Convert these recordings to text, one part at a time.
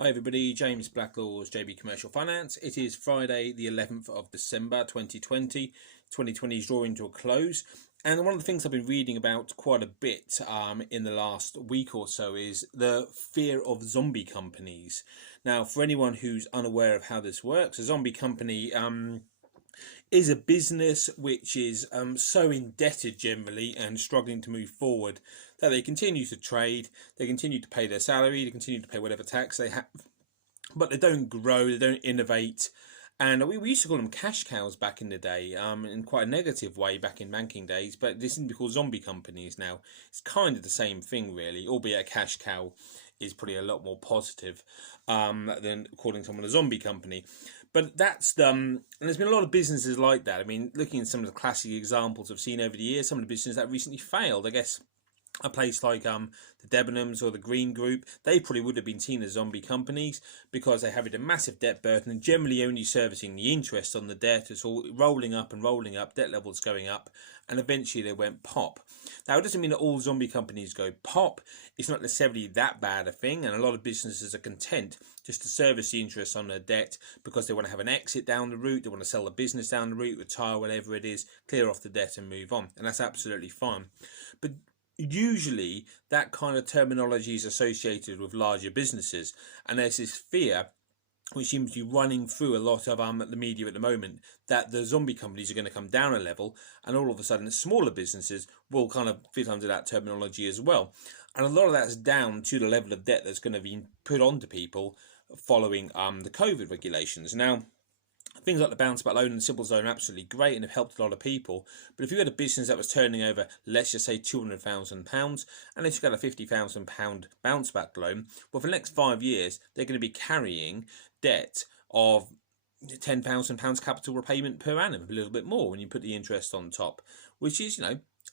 Hi everybody, James Blacklaws, JB Commercial Finance. It is Friday the 11th of December 2020. 2020 is drawing to a close. And one of the things I've been reading about quite a bit in the last week or so is the fear of zombie companies. Now, for anyone who's unaware of how this works, a zombie company is a business which is so indebted generally and struggling to move forward that they continue to trade, they continue to pay their salary, they continue to pay whatever tax they have, but they don't grow, they don't innovate. And we used to call them cash cows back in the day, in quite a negative way back in banking days, but this is called zombie companies now. It's kind of the same thing really, albeit a cash cow is probably a lot more positive than calling someone a zombie company. But that's and there's been a lot of businesses like that. I mean, looking at some of the classic examples I've seen over the years, some of the businesses that recently failed, I guess a place like the Debenhams or the Green Group, they probably would have been seen as zombie companies because they have a massive debt burden and generally only servicing the interest on the debt. It's all rolling up and rolling up, debt levels going up, and eventually they went pop. Now, it doesn't mean that all zombie companies go pop. It's not necessarily that bad a thing, and a lot of businesses are content just to service the interest on their debt because they want to have an exit down the route, they want to sell the business down the route, retire, whatever it is, clear off the debt and move on, and that's absolutely fine. But usually that kind of terminology is associated with larger businesses, and there's this fear which seems to be running through a lot of the media at the moment that the zombie companies are going to come down a level and all of a sudden smaller businesses will kind of fit under that terminology as well. And a lot of that's down to the level of debt that's going to be put onto people following the COVID regulations. Now, things like the bounce back loan and the simple zone are absolutely great and have helped a lot of people. But if you had a business that was turning over, let's just say £200,000, and if you got a £50,000 bounce back loan, well, for the next 5 years, they're going to be carrying debt of £10,000 capital repayment per annum, a little bit more when you put the interest on top, which is,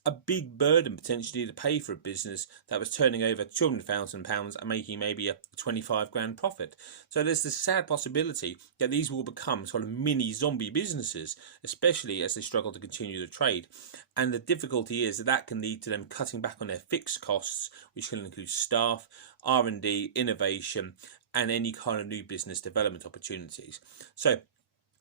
a big burden potentially to pay for a business that was turning over £200,000 and making maybe a 25 grand profit. So there's the sad possibility that these will become sort of mini zombie businesses, especially as they struggle to continue the trade. And the difficulty is that that can lead to them cutting back on their fixed costs, which can include staff, R&D, innovation, and any kind of new business development opportunities. So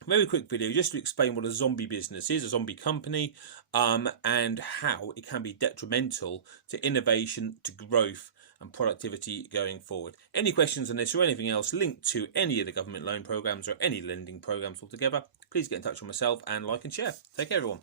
very quick video just to explain what a zombie business is, a zombie company, and how it can be detrimental to innovation, to growth and productivity going forward. Any questions on this or anything else linked to any of the government loan programs or any lending programs altogether, please get in touch with myself and like and share. Take care, everyone.